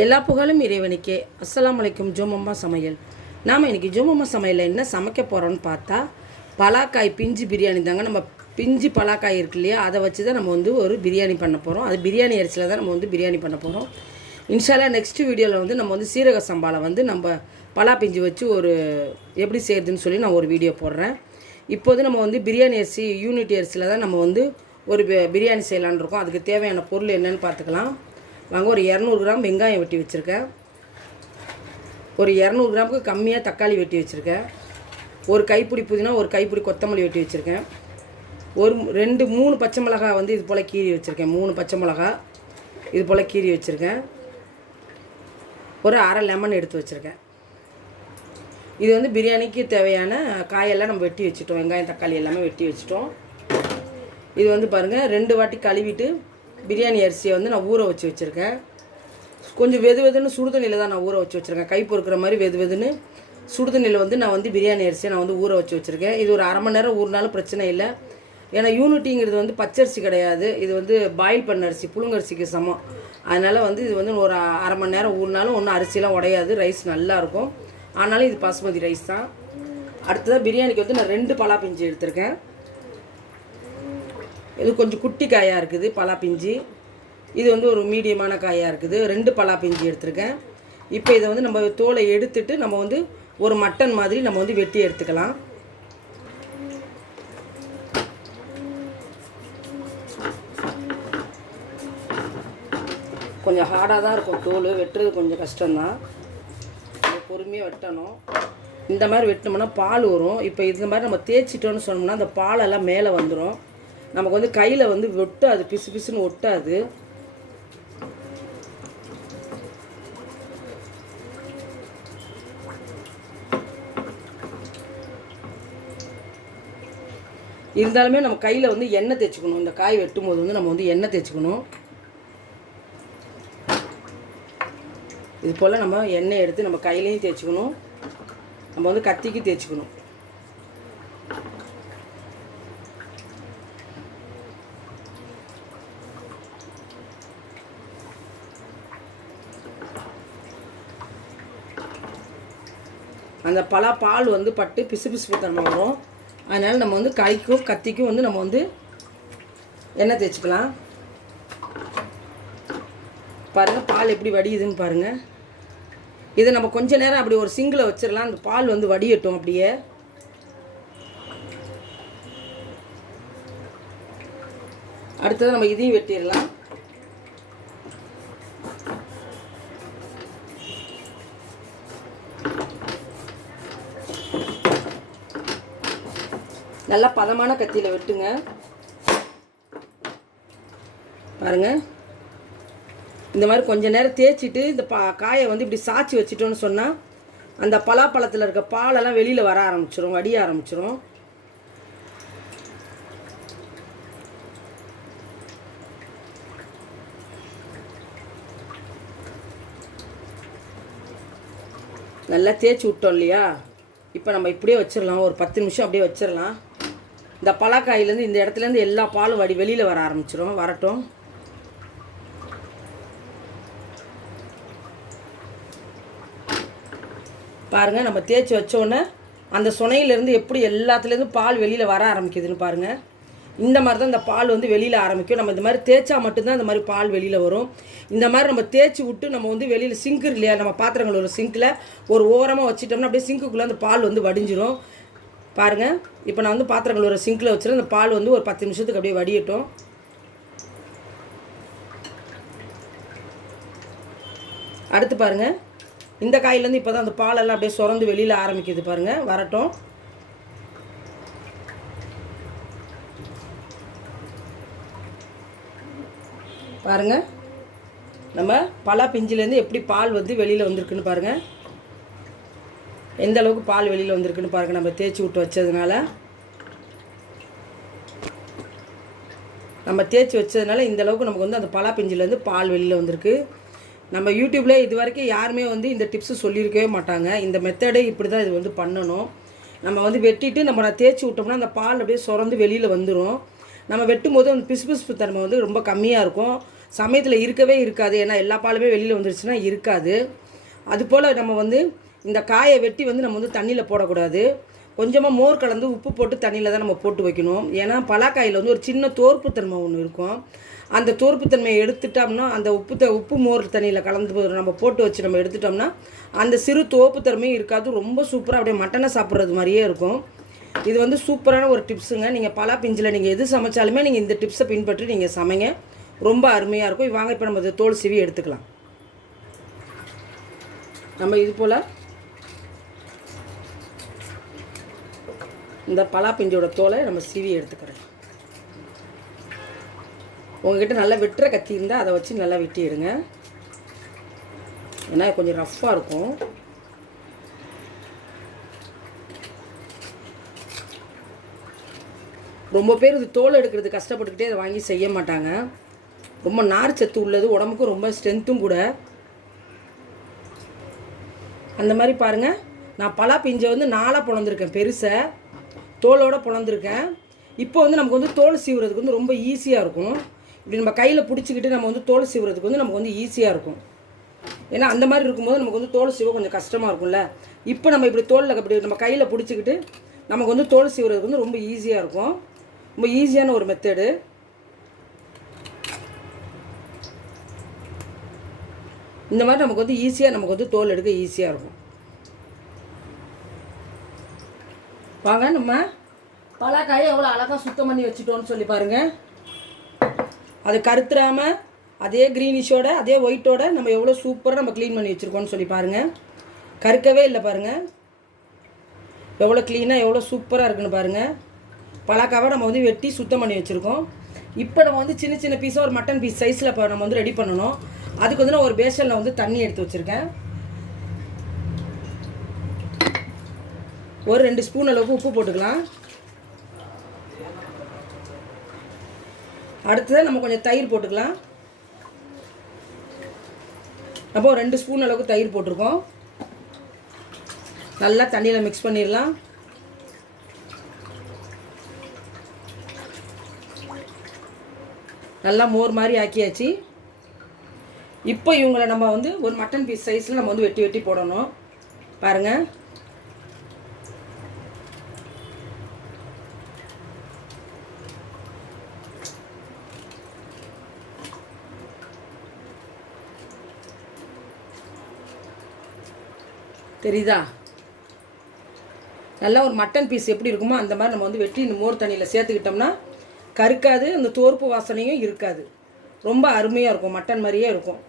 எல்லா புகழும் இறைவனுக்கே. அஸ்ஸலாமு அலைக்கும். ஜோமம்மா சமையல். நாம் இன்றைக்கி ஜோமம்மா சமையலில் என்ன சமைக்க போகிறோன்னு பார்த்தா பலாக்காய் பிஞ்சு பிரியாணி தாங்க. நம்ம பிஞ்சு பலாக்காய் இருக்கு இல்லையா, அதை வச்சு தான் நம்ம ஒரு பிரியாணி பண்ண போகிறோம். அது பிரியாணி அரிசியில் தான் நம்ம பிரியாணி பண்ண போகிறோம். இன்ஷால்லா நெக்ஸ்ட் வீடியோவில் நம்ம சீரக சம்பாவில் நம்ம பலா பிஞ்சு வச்சு எப்படி செய்கிறதுன்னு சொல்லி நான் ஒரு வீடியோ போடுறேன். இப்போது நம்ம பிரியாணி அரிசி யூனிட் அரிசியில் தான் நம்ம ஒரு பிரியாணி செய்யலான்னு இருக்கோம். அதுக்கு தேவையான பொருள் என்னென்னு பார்த்துக்கலாம் வாங்க. ஒரு 200 கிராம் வெங்காயம் வெட்டி வச்சுருக்கேன். ஒரு 200 கிராமுக்கு கம்மியாக தக்காளி வெட்டி வச்சுருக்கேன். ஒரு கைப்பிடி புதினா, ஒரு கைப்பிடி கொத்தமல்லி வெட்டி வச்சுருக்கேன். ஒரு 2-3 பச்சை மிளகாய் இது போல் கீறி வச்சுருக்கேன். 3 பச்சை மிளகாய் இது போல் கீறி வச்சுருக்கேன். ஒரு அரை லெமன் எடுத்து வச்சுருக்கேன். இது பிரியாணிக்கு தேவையான காயெல்லாம் நம்ம வெட்டி வச்சுட்டோம். வெங்காயம் தக்காளி எல்லாமே வெட்டி வச்சுட்டோம். இது பாருங்கள், 2 வாட்டி கழுவிட்டு பிரியாணி அரிசியை நான் ஊற வச்சு வச்சுருக்கேன். கொஞ்சம் வெதுன்னு சுடுதண்ணியில் தான் நான் ஊற வச்சு வச்சுருக்கேன். கை பொறுக்கிற மாதிரி வெதுன்னு சுடுதண்ணியில் நான் பிரியாணி அரிசியை நான் ஊற வச்சு வச்சுருக்கேன். இது ஒரு அரை மணி நேரம் ஊறினாலும் பிரச்சனை இல்லை. ஏன்னா யூனிட்டிங்கிறது பச்சரிசி கிடையாது. இது பாயில் பண்ண அரிசி, புழுங்கரிசிக்கு சமம். அதனால் இது ஒரு அரை மணி நேரம் ஊறினாலும் ஒன்றும் அரிசிலாம் உடையாது. ரைஸ் நல்லாயிருக்கும். ஆனாலும் இது பாஸ்மதி ரைஸ் தான். அடுத்ததாக பிரியாணிக்கு நான் 2 பலா பிஞ்சு எடுத்திருக்கேன். இது கொஞ்சம் குட்டி காயாக இருக்குது பலா பிஞ்சு. இது ஒரு மீடியமான காயாக இருக்குது. 2 பலா பிஞ்சு எடுத்திருக்கேன். இப்போ இதை நம்ம தோலை எடுத்துட்டு நம்ம ஒரு மட்டன் மாதிரி நம்ம வெட்டி எடுத்துக்கலாம். கொஞ்சம் ஹார்டாக தான் இருக்கும் தோல், வெட்டுறது கொஞ்சம் கஷ்டம்தான். பொறுமையாக வெட்டணும். இந்த மாதிரி வெட்டினோம்னா பால் வரும். இப்போ இந்த மாதிரி நம்ம தேய்ச்சிட்டோன்னு சொன்னோம்னா அந்த பாலெல்லாம் மேலே வந்துடும். நமக்கு கையில் ஒட்டாது, பிசு பிசுன்னு ஒட்டாது. இருந்தாலுமே நம்ம கையில் எண்ணெய் தேய்ச்சிக்கணும். இந்த காய் வெட்டும் போது நம்ம எண்ணெய் தேய்ச்சிக்கணும். இது போல் நம்ம எண்ணெய் எடுத்து நம்ம கையிலையும் தேய்ச்சிக்கணும். நம்ம கத்திக்கு தேய்ச்சிக்கணும். அந்த பலா பால் பட்டு பிசு பிசுப்பு தன்மை வரும். அதனால் நம்ம கைக்கும் கத்திக்கும் நம்ம எண்ணெய் தேய்ச்சிக்கலாம். பாருங்கள் பால் எப்படி வடியுதுன்னு பாருங்கள். இதை நம்ம கொஞ்ச நேரம் அப்படி ஒரு சிங்கில் வச்சிடலாம். அந்த பால் வடியட்டும். அப்படியே அடுத்தது நம்ம இதையும் வெட்டிடலாம். நல்லா பதமான கத்தியில் வெட்டுங்க. பாருங்கள், இந்த மாதிரி கொஞ்சம் நேரம் தேய்ச்சிட்டு இந்த காயை இப்படி சாய்ச்சி வச்சிட்டோன்னு சொன்னால் அந்த பலாப்பழத்தில் இருக்க பாலெல்லாம் வெளியில் வர ஆரம்பிச்சிடும், வடிய ஆரம்பிச்சிடும். நல்லா தேய்ச்சி விட்டோம் இல்லையா. இப்போ நம்ம இப்படியே வச்சிடலாம். ஒரு 10 நிமிஷம் அப்படியே வச்சிடலாம். இந்த பலாக்காயிலேருந்து இந்த இடத்துலேருந்து எல்லா பாலும் வெளியில் வர ஆரம்பிச்சிடும். வரட்டும். பாருங்கள், நம்ம தேய்ச்சி வச்சோன்னே அந்த சுனையிலேருந்து எப்படி எல்லாத்துலேருந்து பால் வெளியில் வர ஆரம்பிக்குதுன்னு பாருங்கள். இந்த மாதிரி தான் இந்த பால் வெளியில் ஆரம்பிக்கும். நம்ம இந்த மாதிரி தேய்ச்சா மட்டும்தான் இந்த மாதிரி பால் வெளியில் வரும். இந்த மாதிரி நம்ம தேய்ச்சி விட்டு நம்ம வெளியில் சிங்க் இல்லையா, நம்ம பாத்திரங்கள் ஒரு சிங்கில் ஒரு ஓரமாக வச்சிட்டோம்னா அப்படியே சிங்க்குள்ளே அந்த பால் வடிஞ்சிரும். பாருங்கள், இப்போ நான் பாத்திரங்கள் ஒரு சிங்கில் வச்சுருந்தேன். அந்த பால் ஒரு 10 நிமிஷத்துக்கு அப்படியே வடியட்டும். அடுத்து பாருங்கள், இந்த காயிலேருந்து இப்போ தான் அந்த பாலெல்லாம் அப்படியே சுரந்து வெளியில் ஆரம்பிக்குது. பாருங்கள், வரட்டும். பாருங்கள், நம்ம பலா பிஞ்சிலேருந்து எப்படி பால் வெளியில் வந்திருக்குன்னு பாருங்கள். எந்த அளவுக்கு பால் வெளியில் வந்திருக்குன்னு பாருங்கள். நம்ம தேய்ச்சி விட்டு வச்சதுனால இந்த அளவுக்கு நமக்கு அந்த பலா பிஞ்சிலேருந்து பால் வெளியில் வந்திருக்கு. நம்ம யூடியூப்பில் இது வரைக்கும் யாருமே இந்த டிப்ஸு சொல்லியிருக்கவே மாட்டாங்க. இந்த மெத்தடே இப்படி தான் இது பண்ணணும். நம்ம வெட்டிட்டு நம்ம தேய்ச்சி விட்டோம்னா அந்த பால் அப்படியே சுரந்து வெளியில் வந்துடும். நம்ம வெட்டும் போது அந்த பிசு பிசுப்பு தன்மை ரொம்ப கம்மியாக இருக்கும். சமயத்தில் இருக்கவே இருக்காது. ஏன்னா எல்லா பாலுமே வெளியில் வந்துருச்சுன்னா இருக்காது. அதுபோல் நம்ம வந்து இந்த காயை வெட்டி வந்து நம்ம வந்து தண்ணியில் போடக்கூடாது. கொஞ்சமாக மோர் கலந்து உப்பு போட்டு தண்ணியில் தான் நம்ம போட்டு வைக்கணும். ஏன்னா பலாக்காயில் வந்து ஒரு சின்ன தோற்புத்தன்மை ஒன்று இருக்கும். அந்த தோற்புத்தன்மையை எடுத்துட்டோம்னா அந்த உப்பு மோர் தண்ணியில் கலந்து நம்ம போட்டு வச்சு நம்ம எடுத்துட்டோம்னா அந்த சிறு தோப்புத்தன்மையும் இருக்காது. ரொம்ப சூப்பராக அப்படியே மட்டனை சாப்பிட்றது மாதிரியே இருக்கும். இது வந்து சூப்பரான ஒரு டிப்ஸுங்க. நீங்கள் பலா பிஞ்சில் நீங்கள் எது சமைச்சாலுமே நீங்கள் இந்த டிப்ஸை பின்பற்றி நீங்கள் சமைங்க. ரொம்ப அருமையாக இருக்கும். வாங்க இப்போ நம்ம தோல் சீவி எடுத்துக்கலாம். நம்ம இது போல் இந்த பலா பிஞ்சோட தோலை நம்ம சீவி எடுத்துக்கிறோம். உங்கள்கிட்ட நல்லா வெட்டுற கத்தி இருந்தால் அதை வச்சு நல்லா வெட்டிடுங்க. ஏன்னா கொஞ்சம் ரஃப்பாக இருக்கும். ரொம்ப பேர் இது தோல் எடுக்கிறது கஷ்டப்பட்டுக்கிட்டே அதை வாங்கி செய்ய மாட்டாங்க. ரொம்ப நார் சத்து உள்ளது, உடம்புக்கும் ரொம்ப ஸ்ட்ரென்த்தும் கூட. அந்த மாதிரி பாருங்கள், நான் பலா பிஞ்சை வந்து 4ஆக பிளந்துருக்கேன். பெருசை தோலோடு பிளந்துருக்கேன். இப்போ வந்து நமக்கு வந்து தோல் சீவுறதுக்கு வந்து ரொம்ப ஈஸியாக இருக்கும். இப்படி நம்ம கையில் பிடிச்சிக்கிட்டு நம்ம வந்து தோல் சீவுறதுக்கு வந்து நமக்கு வந்து ஈஸியாக இருக்கும். ஏன்னா அந்த மாதிரி இருக்கும்போது நமக்கு வந்து தோல் சீவ கொஞ்சம் கஷ்டமாக இருக்கும்ல. இப்போ நம்ம இப்படி தோலில் இப்படி நம்ம கையில் பிடிச்சிக்கிட்டு நமக்கு வந்து தோல் சீவுறதுக்கு வந்து ரொம்ப ஈஸியாக இருக்கும். ரொம்ப ஈஸியான ஒரு மெத்தடு. இந்த மாதிரி நமக்கு வந்து ஈஸியாக நமக்கு வந்து தோல் எடுக்க ஈஸியாக இருக்கும். வாங்க நம்ம பலாக்காயை எவ்வளோ அழகாக சுத்தம் பண்ணி வச்சுட்டோன்னு சொல்லி பாருங்கள். அது கருத்துறாமல் அதே க்ரீனிஷோட அதே ஒயிட்டோட நம்ம எவ்வளோ சூப்பராக நம்ம க்ளீன் பண்ணி வச்சுருக்கோன்னு சொல்லி பாருங்கள். கருக்கவே இல்லை பாருங்கள். எவ்வளோ க்ளீனாக எவ்வளோ சூப்பராக இருக்குன்னு பாருங்கள். பலாக்காவை நம்ம வந்து வெட்டி சுத்தம் பண்ணி வச்சுருக்கோம். இப்போ நம்ம வந்து சின்ன சின்ன பீஸாக ஒரு மட்டன் பீஸ் சைஸில் இப்போ நம்ம வந்து ரெடி பண்ணணும். அதுக்கு வந்து நான் ஒரு பேஷனில் வந்து தண்ணி எடுத்து வச்சுருக்கேன். ஒரு 2 ஸ்பூன் அளவுக்கு உப்பு போட்டுக்கலாம். அடுத்தது நம்ம கொஞ்சம் தயிர் போட்டுக்கலாம். அப்போ 2 ஸ்பூன் அளவுக்கு தயிர் போட்டிருக்கோம். நல்லா தண்ணியில் மிக்ஸ் பண்ணிடலாம். நல்லா மோர் மாதிரி ஆக்கியாச்சு. இப்போ இவங்களை நம்ம வந்து ஒரு மட்டன் பீஸ் சைஸில் நம்ம வந்து வெட்டி வெட்டி போடணும். பாருங்கள், தெரியுதா? நல்லா ஒரு மட்டன் பீஸ் எப்படி இருக்குமோ அந்த மாதிரி நம்ம வந்து வெட்டி இந்த மோர் தண்ணியில் சேர்த்துக்கிட்டோம்னா கருக்காது, அந்த தோற்பு வாசனையும் இருக்காது. ரொம்ப அருமையாக இருக்கும். மட்டன் மாதிரியே இருக்கும்.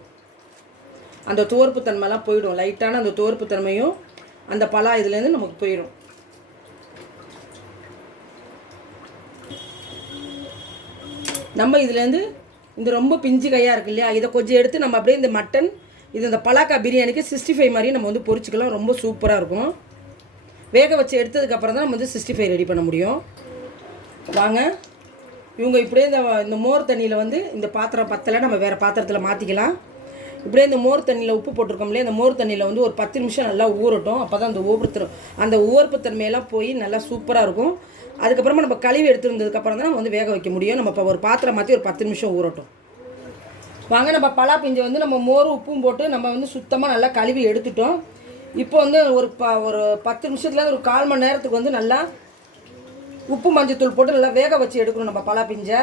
அந்த தோற்பு தன்மைலாம் போயிடும். லைட்டான அந்த தோற்பு தன்மையும் அந்த பலா இதுலேருந்து நமக்கு போயிடும். நம்ம இதுலேருந்து இந்த ரொம்ப பிஞ்சு கையாக இருக்கு இல்லையா, இதை கொஞ்சம் எடுத்து நம்ம அப்படியே இந்த மட்டன் இது இந்த பலாக்கா பிரியாணிக்கு 65 மாதிரி நம்ம வந்து பொரிச்சிக்கலாம். ரொம்ப சூப்பராக இருக்கும். வேக வச்சு எடுத்ததுக்கப்புறம் தான் நம்ம வந்து 65 ரெடி பண்ண முடியும். வாங்க, இவங்க இப்படியே இந்த மோர் தண்ணியில் வந்து இந்த பாத்திரம் பத்தலை, நம்ம வேறு பாத்திரத்தில் மாற்றிக்கலாம். இப்படியே இந்த மோர் தண்ணியில் உப்பு போட்டிருக்கோம் இல்லையா, இந்த மோர் தண்ணியில் வந்து ஒரு 10 நிமிஷம் நல்லா ஊறட்டும். அப்போ தான் அந்த உவர்ப்பு தன்மையெல்லாம் போய் நல்லா சூப்பராக இருக்கும். அதுக்கப்புறமா நம்ம கழுவி எடுத்துருந்ததுக்கப்புறம் தான் நம்ம வந்து வேக வைக்க முடியும். நம்ம இப்போ ஒரு பாத்திரம் மாற்றி ஒரு 10 நிமிஷம் ஊறட்டும். வாங்க, நம்ம பலா பிஞ்சை வந்து நம்ம மோர் உப்பும் போட்டு நம்ம வந்து சுத்தமாக நல்லா கழுவி எடுத்துட்டோம். இப்போ வந்து ஒரு 10 நிமிஷத்துல ஒரு 1/4 மணி நேரத்துக்கு வந்து நல்லா உப்பு மஞ்சத்தூள் போட்டு நல்லா வேக வச்சு எடுக்கணும் நம்ம பலா பிஞ்சை.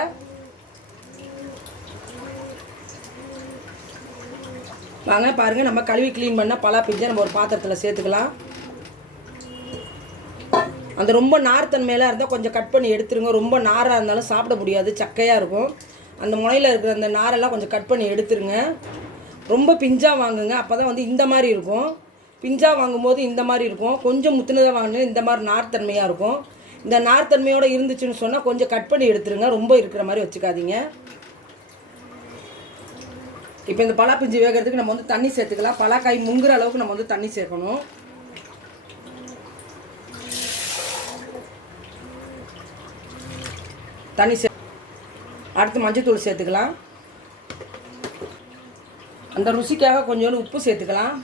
வாங்க பாருங்கள், நம்ம கழுவி க்ளீன் பண்ண பலா பிஞ்சை நம்ம ஒரு பாத்திரத்தில் சேர்த்துக்கலாம். அந்த ரொம்ப நார் தன்மையெல்லாம் இருந்தால் கொஞ்சம் கட் பண்ணி எடுத்துருங்க. ரொம்ப நாராக இருந்தாலும் சாப்பிட முடியாது, சக்கையாக இருக்கும். அந்த முனையில் இருக்கிற அந்த நாரெல்லாம் கொஞ்சம் கட் பண்ணி எடுத்துருங்க. ரொம்ப பிஞ்சாக வாங்குங்க, அப்போ தான் வந்து இந்த மாதிரி இருக்கும். பிஞ்சாக வாங்கும்போது இந்த மாதிரி இருக்கும். கொஞ்சம் முத்துனதாக வாங்கினா இந்த மாதிரி நார்த்தன்மையாக இருக்கும். இந்த நார்த்தன்மையோடு இருந்துச்சுன்னு சொன்னால் கொஞ்சம் கட் பண்ணி எடுத்துருங்க. ரொம்ப இருக்கிற மாதிரி வச்சுக்காதீங்க. இப்போ இந்த பலா பிஞ்சு வேகிறதுக்கு நம்ம வந்து தண்ணி சேர்த்துக்கலாம். பலாக்காய் முங்குற அளவுக்கு நம்ம வந்து தண்ணி சேர்க்கணும். தண்ணி அடுத்து மஞ்சத்தூள் சேர்த்துக்கலாம். அந்த ருசிக்காக கொஞ்சோண்டு உப்பு சேர்த்துக்கலாம்.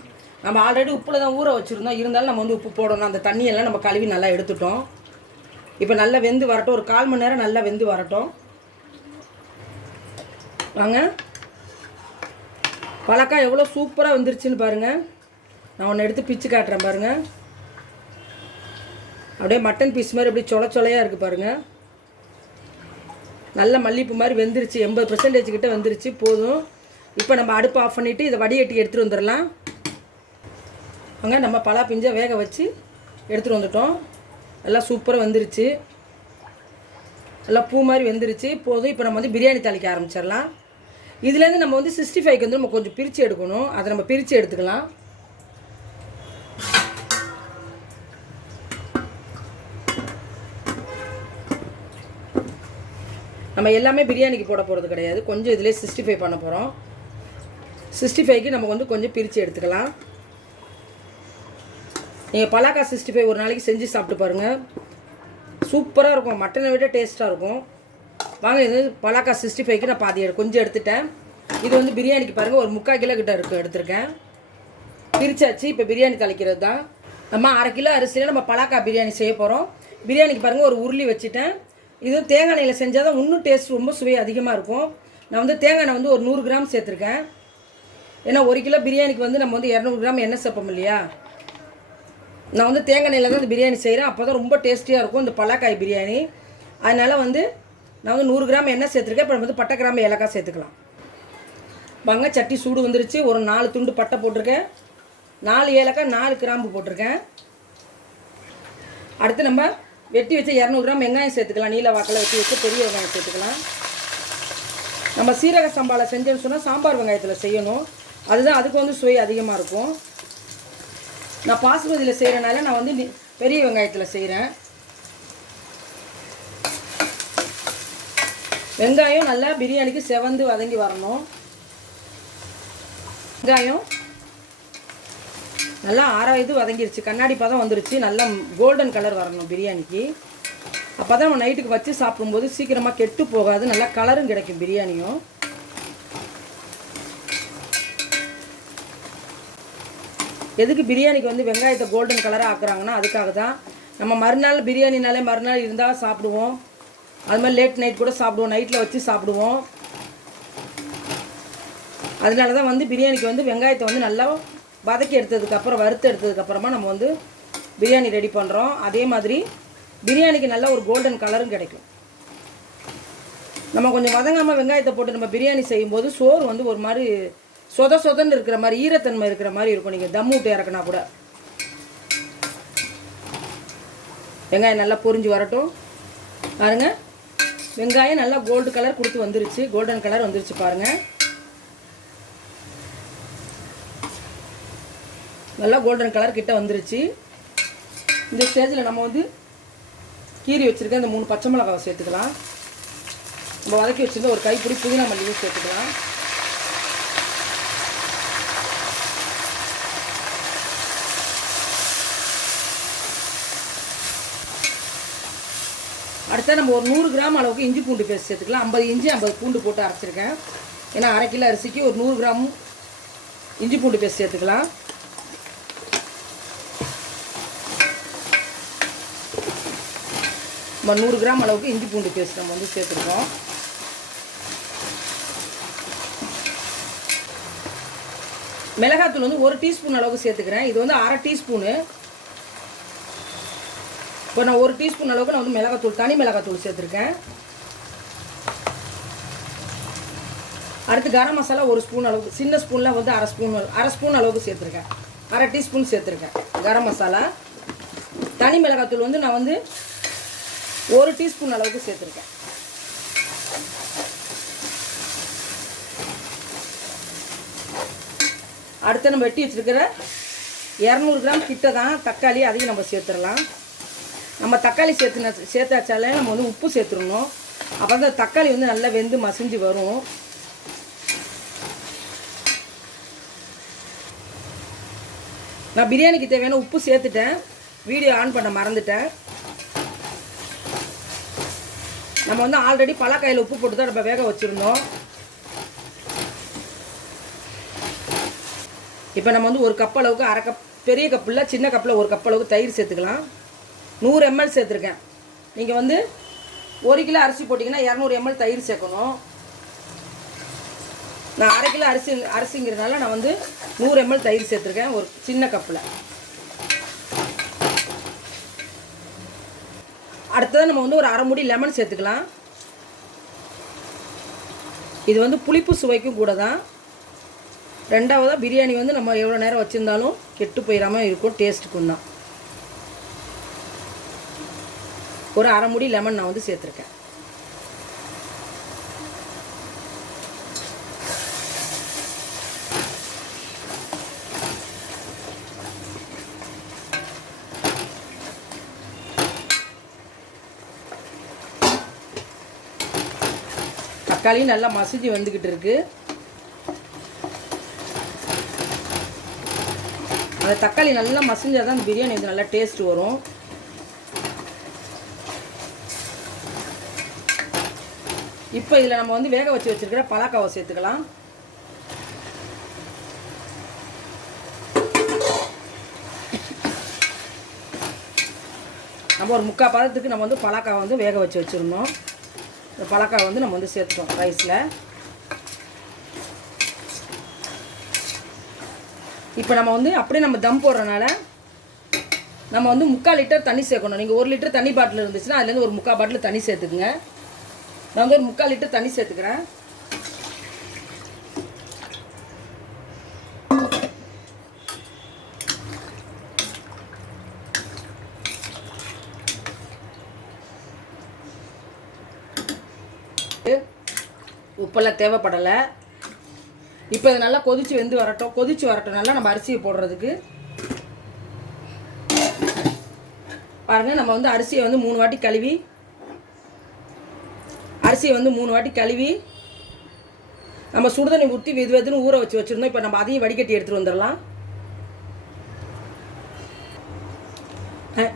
நம்ம ஆல்ரெடி உப்பில் தான் ஊற வச்சுருந்தோம், இருந்தாலும் நம்ம வந்து உப்பு போடணும். அந்த தண்ணியெல்லாம் நம்ம கழுவி நல்லா எடுத்துட்டோம். இப்போ நல்லா வெந்து வரட்டும். ஒரு 1/4 மணி நேரம் நல்லா வெந்து வரட்டும். வாங்க, பலாக்காய் எவ்வளோ சூப்பராக வந்துருச்சுன்னு பாருங்கள். நான் ஒன்று எடுத்து பிச்சு காட்டுறேன் பாருங்கள். அப்படியே மட்டன் பீஸ் மாதிரி அப்படியே சொல சொலையாக இருக்குது பாருங்கள். நல்ல மல்லிப்பூ மாதிரி வெந்துருச்சு. 80% கிட்ட வந்துருச்சு. போதும். இப்போ நம்ம அடுப்பு ஆஃப் பண்ணிவிட்டு இதை வடிகட்டி எடுத்துகிட்டு வந்துடலாம். அங்கே நம்ம பலா பிஞ்சை வேக வச்சு எடுத்துகிட்டு வந்துட்டோம். எல்லாம் சூப்பராக வந்துருச்சு. எல்லாம் பூ மாதிரி வெந்துருச்சு. போதும். இப்போ நம்ம வந்து பிரியாணி தாளிக்க ஆரம்பிச்சிடலாம். இதுலேருந்து நம்ம வந்து 65க்கு வந்து நம்ம கொஞ்சம் பிரித்து எடுக்கணும். அதை நம்ம பிரித்து எடுத்துக்கலாம். நம்ம எல்லாமே பிரியாணிக்கு போட போகிறது கிடையாது. கொஞ்சம் இதிலே 65 பண்ண போகிறோம். 65க்கு நம்ம வந்து கொஞ்சம் பிரித்து எடுத்துக்கலாம். நீங்கள் பலாக்காய் 65 ஒரு நாளைக்கு செஞ்சு சாப்பிட்டு பாருங்கள். சூப்பராக இருக்கும். மட்டனை விட டேஸ்ட்டாக இருக்கும். வாங்க, இது பலாக்காய் 65க்கு நான் பாதி கொஞ்சம் எடுத்துட்டேன். இது வந்து பிரியாணிக்கு பாருங்கள் ஒரு 3/4 கிலோ கிட்ட எடுத்திருக்கேன். பிரிச்சாச்சு. இப்போ பிரியாணி தாளிக்கிறது தான். நம்ம 1/2 கிலோ அரிசியில் நம்ம பலாக்காய் பிரியாணி செய்ய போகிறோம். பிரியாணிக்கு பாருங்கள் ஒரு உருளி வச்சுட்டேன். இது தேங்காய் எண்ணெயில் செஞ்சால் தான் இன்னும் டேஸ்ட் ரொம்ப சுவை அதிகமாக இருக்கும். நான் வந்து தேங்காய் எண்ணெய் வந்து ஒரு 100 கிராம் சேர்த்துருக்கேன். ஏன்னா 1 கிலோ பிரியாணிக்கு வந்து நம்ம வந்து 200 கிராம் எண்ணெய் சேர்ப்போம் இல்லையா. நான் வந்து தேங்காய் எண்ணெயில் தான் இந்த பிரியாணி செய்கிறேன். அப்போ தான் ரொம்ப டேஸ்டியாக இருக்கும் இந்த பலாக்காய் பிரியாணி. அதனால் வந்து நான் வந்து 100 கிராம் எண்ணெய் சேர்த்துருக்கேன். இப்போ வந்து பட்டை, கிராம்பு, ஏலக்காய் சேர்த்துக்கலாம். வாங்க, சட்டி சூடு வந்துருச்சு. ஒரு 4 துண்டு பட்டை போட்டிருக்கேன். 4 ஏலக்காய், 4 கிராம்பு போட்டிருக்கேன். அடுத்து நம்ம வெட்டி வச்ச 200 கிராம் வெங்காயம் சேர்த்துக்கலாம். நீல வாக்கில் வெட்டி வச்சு பெரிய வெங்காயம் சேர்த்துக்கலாம். நம்ம சீரக சம்பாவில் செஞ்சோன்னு சொன்னால் சாம்பார் வெங்காயத்தில் செய்யணும். அதுதான் அதுக்கு வந்து சுவை அதிகமாக இருக்கும். நான் பாசுமதியில் செய்கிறனால நான் வந்து பெரிய வெங்காயத்தில் செய்கிறேன். வெங்காயம் நல்லா பிரியாணிக்கு செவந்து வதங்கி வரணும். வெங்காயம் நல்லா ஆறாவது வதங்கிருச்சு. கண்ணாடி பதம் வந்துருச்சு. நல்லா கோல்டன் கலர் வரணும் பிரியாணிக்கு. அப்போ தான் நம்ம நைட்டுக்கு வச்சு சாப்பிடும்போது சீக்கிரமாக கெட்டு போகாது. நல்லா கலரும் கிடைக்கும் பிரியாணியும். எதுக்கு பிரியாணிக்கு வந்து வெங்காயத்தை கோல்டன் கலராக ஆக்குறாங்கன்னா அதுக்காக தான். நம்ம மறுநாள் பிரியாணினாலே மறுநாள் இருந்தால் சாப்பிடுவோம். அது மாதிரி லேட் நைட் கூட சாப்பிடுவோம். நைட்டில் வச்சு சாப்பிடுவோம். அதனால தான் வந்து பிரியாணிக்கு வந்து வெங்காயத்தை வந்து நல்லா வதக்கி எடுத்ததுக்கப்புறம் வறுத்து எடுத்ததுக்கப்புறமா நம்ம வந்து பிரியாணி ரெடி பண்ணுறோம். அதே மாதிரி பிரியாணிக்கு நல்ல ஒரு கோல்டன் கலரும் கிடைக்கும். நம்ம கொஞ்சம் வதங்காமல் வெங்காயத்தை போட்டு நம்ம பிரியாணி செய்யும்போது சோறு வந்து ஒரு மாதிரி சொதன்னு இருக்கிற மாதிரி, ஈரத்தன்மை இருக்கிற மாதிரி இருக்கும். நீங்கள் தம் விட்டு இறக்குனா கூட. வெங்காயம் நல்லா பொரிஞ்சு வரட்டும். பாருங்கள், வெங்காயம் நல்லா கோல்டு கலர் கொடுத்து வந்துருச்சு. கோல்டன் கலர் வந்துருச்சு பாருங்கள். நல்லா கோல்டன் கலர் கிட்ட வந்துருச்சு. இந்த ஸ்டேஜில் நம்ம வந்து கீரி வச்சுருக்க இந்த 3 பச்சை மிளகாவை சேர்த்துக்கலாம். நம்ம வதக்கி வச்சுருந்த ஒரு கைப்பிடி புதினா மல்லியும் சேர்த்துக்கலாம். அடுத்த நம்ம ஒரு 100 கிராம் அளவுக்கு இஞ்சி பூண்டு பேஸ்ட் சேர்த்துக்கலாம். 50 இஞ்சி 50 பூண்டு போட்டு அரைச்சிருக்கேன். ஏன்னா 1/2 கிலோ அரிசிக்கு ஒரு 100 கிராம் இஞ்சி பூண்டு பேஸ்ட் சேர்த்துக்கலாம். நம்ம 100 கிராம் அளவுக்கு இஞ்சி பூண்டு பேஸ்ட் நம்ம வந்து சேர்த்துருக்கோம். மிளகாத்தூள் வந்து 1 டீஸ்பூன் அளவுக்கு சேர்த்துக்கிறேன். இது வந்து 1/2 டீஸ்பூனு. இப்போ நான் 1 டீஸ்பூன் அளவுக்கு நான் வந்து மிளகாத்தூள், தனி மிளகாத்தூள் சேர்த்துருக்கேன். அடுத்து கரம் மசாலா 1 ஸ்பூன் அளவுக்கு, சின்ன ஸ்பூனில் வந்து அரை ஸ்பூன் அளவுக்கு சேர்த்துருக்கேன். 1/2 டீஸ்பூன் சேர்த்துருக்கேன் கரம் மசாலா. தனி மிளகாத்தூள் வந்து நான் வந்து 1 டீஸ்பூன் அளவுக்கு சேர்த்துருக்கேன். அடுத்து நம்ம வெட்டி வச்சுருக்கிற 200 கிராம் கிட்ட தான் தக்காளி, அதையும் நம்ம சேர்த்துடலாம். நம்ம தக்காளி சேர்த்தாச்சாலே நம்ம வந்து உப்பு சேர்த்துடணும். அப்போ அந்த தக்காளி வந்து நல்லா வெந்து மசிஞ்சு வரும். நான் பிரியாணிக்கு தேவையான உப்பு சேர்த்துட்டேன். வீடியோ ஆன் பண்ண மறந்துட்டேன். நம்ம வந்து ஆல்ரெடி பலாக்காயில் உப்பு போட்டு தான் நம்ம வேக வச்சுருந்தோம். இப்போ நம்ம வந்து 1 கப் அளவுக்கு, 1/2 கப், பெரிய கப்பில் சின்ன கப்பில் 1 கப் அளவுக்கு தயிர் சேர்த்துக்கலாம். 100 ml சேர்த்துருக்கேன். நீங்கள் வந்து 1 கிலோ அரிசி போட்டிங்கன்னா 200 ml தயிர் சேர்க்கணும். நான் 1/2 கிலோ அரிசிங்கிறதுனால நான் வந்து 100 ml தயிர் சேர்த்துருக்கேன் ஒரு சின்ன கப்பில். அடுத்தது நம்ம வந்து ஒரு 1/2 மூடி லெமன் சேர்த்துக்கலாம். இது வந்து புளிப்பு சுவைக்கும் கூட தான். ரெண்டாவதாக பிரியாணி வந்து நம்ம எவ்வளோ நேரம் வச்சுருந்தாலும் கெட்டு போயிடாமல் இருக்கும், டேஸ்ட்டுக்கும் தான். ஒரு 1/2 மூடி லெமன் நான் வந்து சேர்த்துருக்கேன். தக்காளி நல்லா மசிஞ்சு வந்துக்கிட்டு இருக்கு. அந்த தக்காளி நல்லா மசிஞ்சால் தான் அந்த பிரியாணி வந்து நல்லா டேஸ்ட் வரும். இப்போ இதில் நம்ம வந்து வேக வச்சு வச்சுருக்கிற பலாக்காவை சேர்த்துக்கலாம். நம்ம ஒரு 3/4 பதத்துக்கு நம்ம வந்து பலாக்காவை வந்து வேக வச்சு வச்சுருந்தோம். இந்த பலாக்காவை வந்து நம்ம வந்து சேர்த்துட்டோம் ரைஸில். இப்போ நம்ம வந்து அப்படியே நம்ம தம் போடுறதுனால நம்ம வந்து 3/4 லிட்டர் தண்ணி சேர்க்கணும். நீங்கள் 1 லிட்டர் தண்ணி பாட்டில் இருந்துச்சுன்னா அதுலேருந்து ஒரு 3/4 பாட்டில் தண்ணி சேர்த்துக்குங்க. நான் வந்து ஒரு 3/4 லிட்டர் தண்ணி சேர்த்துக்கிறேன். உப்பெல்லாம் தேவைப்படலை. இப்போ இது நல்லா கொதிச்சு வெந்து வரட்டும். கொதிச்சு வரட்டும்னால நம்ம அரிசியை போடுறதுக்கு பாருங்கள். நம்ம வந்து அரிசியை வந்து 3 வாட்டி கழுவி நம்ம சுடுதண்ணி ஊற்றி வெதுன்னு ஊற வச்சுருந்தோம். இப்போ நம்ம அதையும் வடிகட்டி எடுத்துகிட்டு வந்துடலாம்.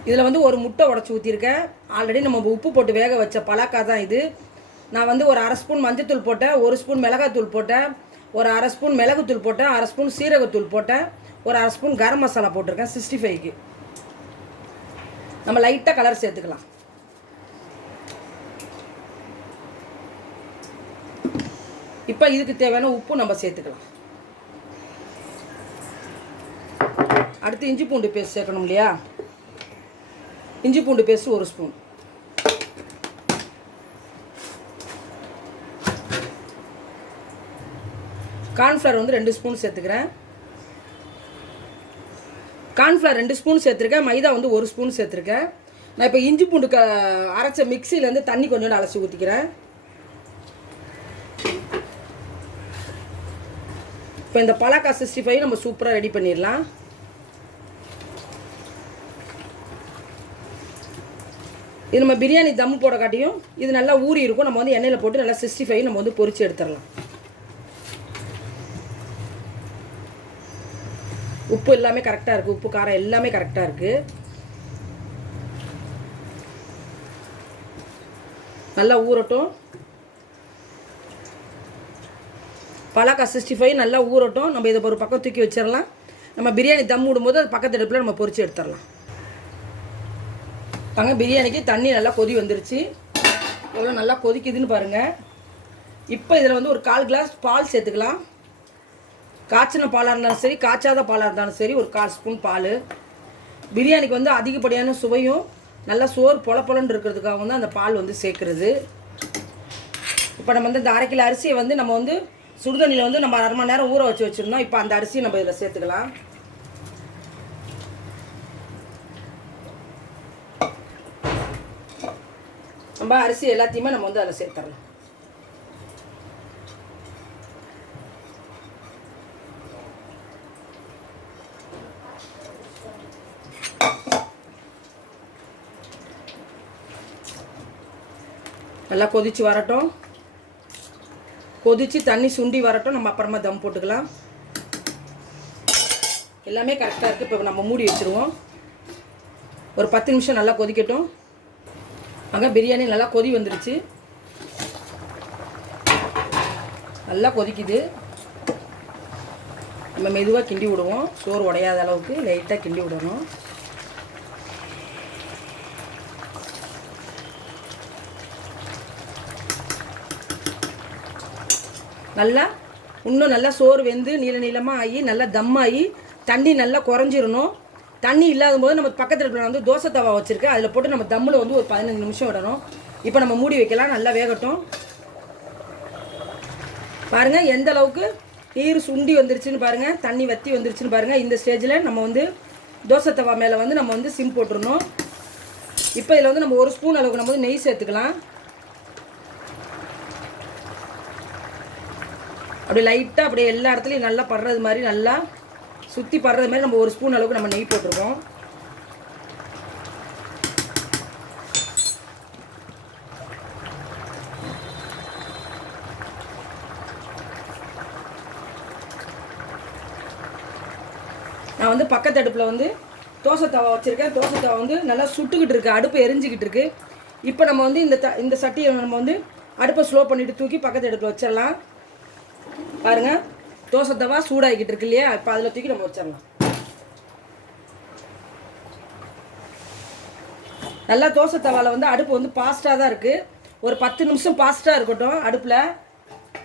இதில் வந்து ஒரு முட்டை உடச்சி ஊற்றிருக்கேன். ஆல்ரெடி நம்ம உப்பு போட்டு வேக வச்ச பலாக்காய் தான் இது. நான் வந்து ஒரு 1/2 ஸ்பூன் மஞ்சத்தூள் போட்டேன், 1 ஸ்பூன் மிளகாத்தூள் போட்டேன், ஒரு 1/2 ஸ்பூன் மிளகுத்தூள் போட்டேன், 1/2 ஸ்பூன் சீரகத்தூள் போட்டேன், ஒரு 1/2 ஸ்பூன் கரம் மசாலா போட்டிருக்கேன் 65க்கு. நம்ம லைட்டாக கலர் சேர்த்துக்கலாம். இப்போ இதுக்கு தேவையான உப்பு நம்ம சேர்த்துக்கலாம். அடுத்து இஞ்சி பூண்டு பேஸ்ட் சேர்க்கணும் இல்லையா? இஞ்சி பூண்டு பேஸ்ட் 1 ஸ்பூன், கார்ன்ஃப்ளவர் வந்து 2 ஸ்பூன் சேர்த்துக்கிறேன். கார்ன்ஃப்ளவர் 2 ஸ்பூன் சேர்த்துருக்கேன். மைதா வந்து 1 ஸ்பூன் சேர்த்துருக்கேன். நான் இப்போ இஞ்சி பூண்டு அரைச்ச மிக்சிலேருந்து தண்ணி கொஞ்சம் அலசி ஊற்றிக்கிறேன். இப்போ இந்த பலாக்காய் 65 நம்ம சூப்பராக ரெடி பண்ணிடலாம். இது நம்ம பிரியாணி தம் போட காட்டியும் இது நல்லா ஊறி இருக்கும். நம்ம வந்து எண்ணெயில் போட்டு நல்லா 65 நம்ம வந்து பொரிச்சு எடுத்துடலாம். உப்பு எல்லாமே கரெக்டாக இருக்குது. உப்பு காரம் எல்லாமே கரெக்டாக இருக்குது. நல்லா ஊறட்டும். பலாக்காய் 65 நல்லா ஊறட்டும். நம்ம இதை ஒரு பக்கம் தூக்கி வச்சிடலாம். நம்ம பிரியாணி தம் விடும்போது அது பக்கத்து அடுப்பில் நம்ம பொரிச்சு எடுத்துடலாம். பாருங்க, பிரியாணிக்கு தண்ணி நல்லா கொதி வந்துருச்சு. எவ்வளோ நல்லா கொதிக்குதுன்னு பாருங்கள். இப்போ இதில் வந்து ஒரு 1/4 கிளாஸ் பால் சேர்த்துக்கலாம். காய்ச்சின பாலாக இருந்தாலும் சரி, காய்ச்சாத பாலாக இருந்தாலும் சரி, ஒரு 1/4 ஸ்பூன் பால். பிரியாணிக்கு வந்து அதிகப்படியான சுவையும் நல்லா சோறு பொலன்னு இருக்கிறதுக்காக வந்து அந்த பால் வந்து சேர்க்குறது. இப்போ நம்ம வந்து இந்த 1/2 கிலோ அரிசியை வந்து நம்ம வந்து சுடுதண்ணியில் வந்து நம்ம 1/2 மணி நேரம் ஊற வச்சுருந்தோம். இப்போ அந்த அரிசியை நம்ம இதில் சேர்த்துக்கலாம். நம்ம அரிசி எல்லாத்தையுமே நம்ம வந்து அதில் சேர்த்துடலாம். நல்லா கொதிச்சு வரட்டும். கொதிச்சு தண்ணி சுண்டி வரட்டும். நம்ம அப்புறமா தம் போட்டுக்கலாம். எல்லாமே கரெக்டாக இருக்குது. இப்போ நம்ம மூடி வச்சுருவோம். ஒரு 10 நிமிஷம் நல்லா கொதிக்கட்டும். அங்கே பிரியாணி நல்லா கொதி வந்துருச்சு. நல்லா கொதிக்குது. நம்ம மெதுவாக கிண்டி விடுவோம். சோறு உடையாத அளவுக்கு லைட்டாக கிண்டி விடணும். நல்லா இன்னும் நல்லா சோறு வெந்து நீளமாக ஆகி நல்லா தம்மாகி தண்ணி நல்லா குறைஞ்சிடணும். தண்ணி இல்லாத போது நம்ம பக்கத்தில் வந்து தோசை தவா வச்சுருக்கேன், அதில் போட்டு நம்ம தம்மில் வந்து ஒரு 15 நிமிஷம் விடணும். இப்போ நம்ம மூடி வைக்கலாம், நல்லா வேகட்டும். பாருங்கள் எந்த அளவுக்கு நீர் சுண்டி வந்துருச்சுன்னு பாருங்கள், தண்ணி வற்றி வந்துருச்சுன்னு பாருங்கள். இந்த ஸ்டேஜில் நம்ம வந்து தோசை தவா மேலே வந்து நம்ம வந்து சிம் போட்டுருணும். இப்போ இதில் வந்து நம்ம 1 ஸ்பூன் அளவுக்கு நம்ம வந்து நெய் சேர்த்துக்கலாம். அப்படி லைட்டாக அப்படியே எல்லா இடத்துலையும் நல்லா படுறது மாதிரி, நல்லா சுற்றி படுறது மாதிரி நம்ம 1 ஸ்பூன் அளவுக்கு நம்ம நெய் போட்டிருக்கோம். நான் வந்து பக்கத்து அடுப்பில் வந்து தோசை தவா வச்சுருக்கேன். தோசை தவா வந்து நல்லா சுட்டுக்கிட்டு இருக்குது, அடுப்பு எரிஞ்சிக்கிட்டு இருக்குது. இப்போ நம்ம வந்து இந்த சட்டியை நம்ம வந்து அடுப்பை ஸ்லோ பண்ணிவிட்டு தூக்கி பக்கத்து அடுப்பில் வச்சிடலாம். பாருங்கள் தோசை தவா சூடாகிக்கிட்டு இருக்கு இல்லையா, இப்போ அதில் தூக்கி நம்ம வச்சிடலாம். நல்லா தோசை தவாவில் வந்து அடுப்பு வந்து ஃபாஸ்ட்டாக தான் இருக்குது. ஒரு 10 நிமிஷம் ஃபாஸ்ட்டாக இருக்கட்டும். அடுப்பில்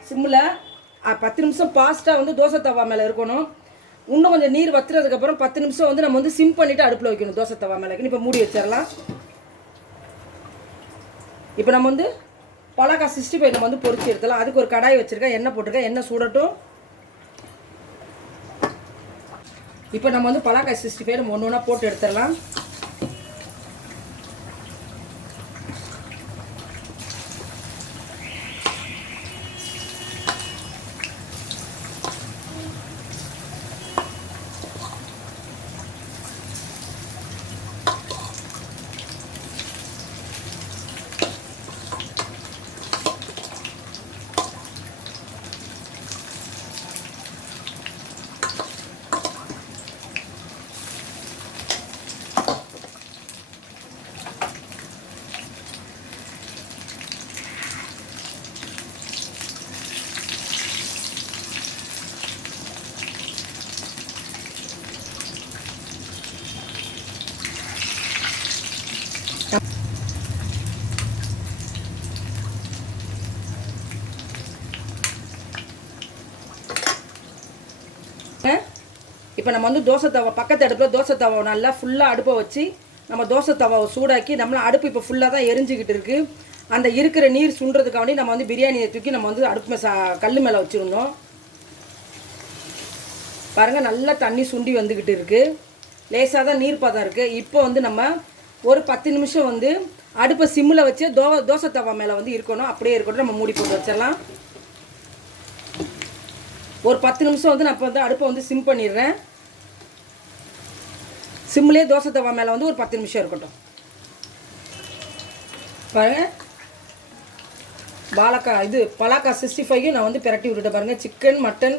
சிம்மில் 10 நிமிஷம் ஃபாஸ்ட்டாக வந்து தோசை தவா மேலே இருக்கணும். இன்னும் கொஞ்சம் நீர் வத்துறதுக்கப்புறம் 10 நிமிஷம் வந்து நம்ம வந்து சிம் பண்ணிவிட்டு அடுப்பில் வைக்கணும் தோசை தவா மேலே. இப்போ மூடி வச்சிடலாம். இப்போ நம்ம வந்து பலாக்காய் 65 நம்ம வந்து பொரிச்சு எடுத்துலாம். அதுக்கு ஒரு கடாய் வச்சுருக்கேன், எண்ணெய் போட்டிருக்கேன், எண்ணெய் சூடட்டும். இப்போ நம்ம வந்து பலாக்காய் 65 நம்ம ஒன்று ஒன்றா போட்டு எடுத்துடலாம். இப்போ நம்ம வந்து தோசை தவா பக்கத்து அடுப்பில் தோசை தவாவை நல்லா ஃபுல்லாக அடுப்பை வச்சு நம்ம தோசை தவாவை சூடாக்கி நம்மள அடுப்பு இப்போ ஃபுல்லாக தான் எரிஞ்சிக்கிட்டு இருக்குது. அந்த இருக்கிற நீர் சுண்டுறதுக்காண்டி நம்ம வந்து பிரியாணியை தூக்கி நம்ம வந்து அடுப்பு கல் மேலே வச்சுருந்தோம். பாருங்கள் நல்லா தண்ணி சுண்டி வந்துக்கிட்டு இருக்குது, லேசாக தான் நீர் பதம் இருக்குது. இப்போ வந்து நம்ம ஒரு 10 நிமிஷம் வந்து அடுப்பை சிம்மில் வச்சு தோசை தவா மேலே வந்து இருக்கணும், அப்படியே இருக்கட்டும். நம்ம மூடி போட்டு வச்சிடலாம். ஒரு 10 நிமிஷம் வந்து நான் இப்போ வந்து அடுப்பை வந்து சிம் பண்ணிடுறேன். சிம்லேயே தோசை தவா மேலே வந்து ஒரு 10 நிமிஷம் இருக்கட்டும். பாருங்கள் பலாக்காய் 65 நான் வந்து பிரட்டி விட்டுட்டேன். பாருங்கள் சிக்கன் மட்டன்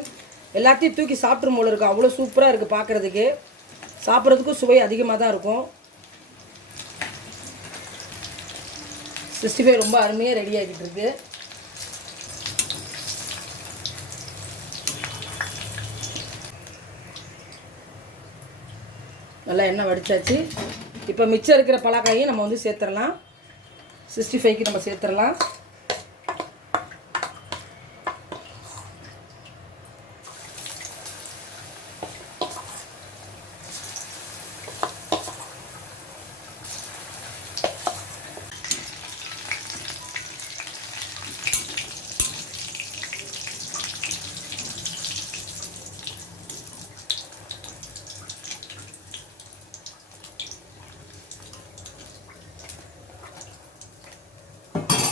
எல்லாத்தையும் தூக்கி சாப்பிட்ரும் போல இருக்கும், அவ்வளோ சூப்பராக இருக்குது பார்க்குறதுக்கு. சாப்பிட்றதுக்கும் சுவை அதிகமாக தான் இருக்கும். 65 ரொம்ப அருமையாக ரெடி ஆகிட்டு இருக்கு. நல்லா எண்ணெய் வடித்தாச்சு. இப்போ மிச்சம் இருக்கிற பலாக்காயும் நம்ம வந்து சேர்த்துடலாம். 65க்கு நம்ம சேர்த்துடலாம்.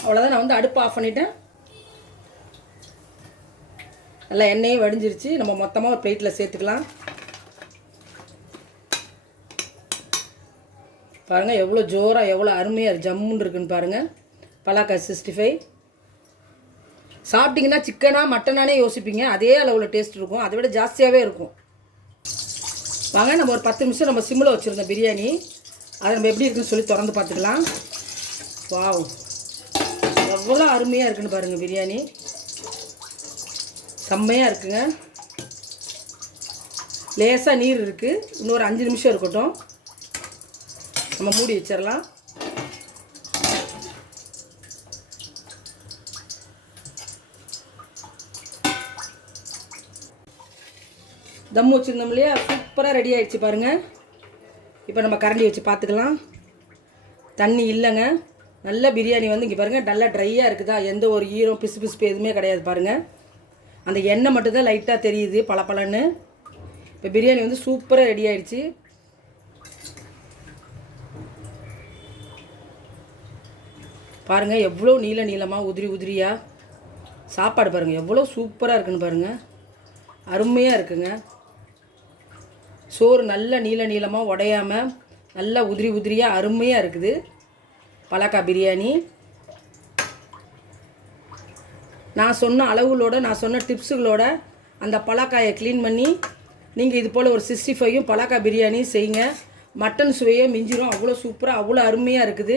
அவ்வளோதான், நான் வந்து அடுப்பு ஆஃப் பண்ணிவிட்டேன். நல்லா எண்ணெயும் வடிஞ்சிருச்சு. நம்ம மொத்தமாக ஒரு பிளேட்டில் சேர்த்துக்கலாம். பாருங்கள் எவ்வளோ ஜோராக எவ்வளோ அருமையாக ஜம்முன்னு இருக்குன்னு பாருங்கள். பலாக்காய் 65 சாப்பிட்டிங்கன்னா சிக்கனா மட்டனானே யோசிப்பீங்க, அதே அளவில் டேஸ்ட் இருக்கும், அதை விட ஜாஸ்தியாகவே இருக்கும். வாங்க நம்ம ஒரு 10 நிமிஷம் நம்ம சிம்மில் வச்சுருந்தோம் பிரியாணி, அதை நம்ம எப்படி இருக்குன்னு சொல்லி திறந்து பார்த்துக்கலாம். வாவ் எவ்வளோ அருமையாக இருக்குன்னு பாருங்கள், பிரியாணி செம்மையாக இருக்குங்க. லேசாக நீர் இருக்குது, இன்னொரு 5 நிமிஷம் இருக்கட்டும். நம்ம மூடி வச்சிடலாம். தம் வச்சுருந்தோம் இல்லையா, சூப்பராக ரெடி ஆகிடுச்சு பாருங்கள். இப்போ நம்ம கரண்டி வச்சு பார்த்துக்கலாம். தண்ணி இல்லைங்க. நல்ல பிரியாணி வந்து இங்கே பாருங்கள், நல்லா ட்ரையாக இருக்குதா, எந்த ஒரு ஈரம் பிசு பிசுப்பு எதுவுமே கிடையாது பாருங்கள். அந்த எண்ணெய் மட்டும்தான் லைட்டாக தெரியுது பளபளன்னு. இப்போ பிரியாணி வந்து சூப்பராக ரெடி ஆகிடுச்சு. பாருங்கள் எவ்வளோ நீளமாக உதிரி உதிரியாக சாப்பாடு பாருங்கள், எவ்வளோ சூப்பராக இருக்குன்னு பாருங்கள். அருமையாக இருக்குங்க. சோறு நல்ல நீளமாக உடையாமல் நல்லா உதிரி உதிரியாக அருமையாக இருக்குது பலாக்காய் பிரியாணி. நான் சொன்ன அளவுகளோட, நான் சொன்ன டிப்ஸுகளோட அந்த பலாக்காயை க்ளீன் பண்ணி நீங்கள் இது போல் ஒரு 65யும் பலாக்காய் பிரியாணி செய்யுங்க. மட்டன் சுவையை மிஞ்சிரும். அவ்வளோ சூப்பராக அவ்வளோ அருமையாக இருக்குது.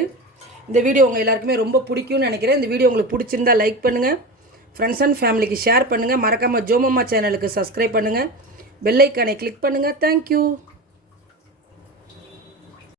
இந்த வீடியோ உங்கள் எல்லாருக்குமே ரொம்ப பிடிக்கும்னு நினைக்கிறேன். இந்த வீடியோ உங்களுக்கு பிடிச்சிருந்தா லைக் பண்ணுங்கள், ஃப்ரெண்ட்ஸ் அண்ட் ஃபேமிலிக்கு ஷேர் பண்ணுங்கள், மறக்காமல் ஜோமம்மா சேனலுக்கு சப்ஸ்கிரைப் பண்ணுங்கள், பெல் ஐக்கானை கிளிக் பண்ணுங்கள். தேங்க்யூ.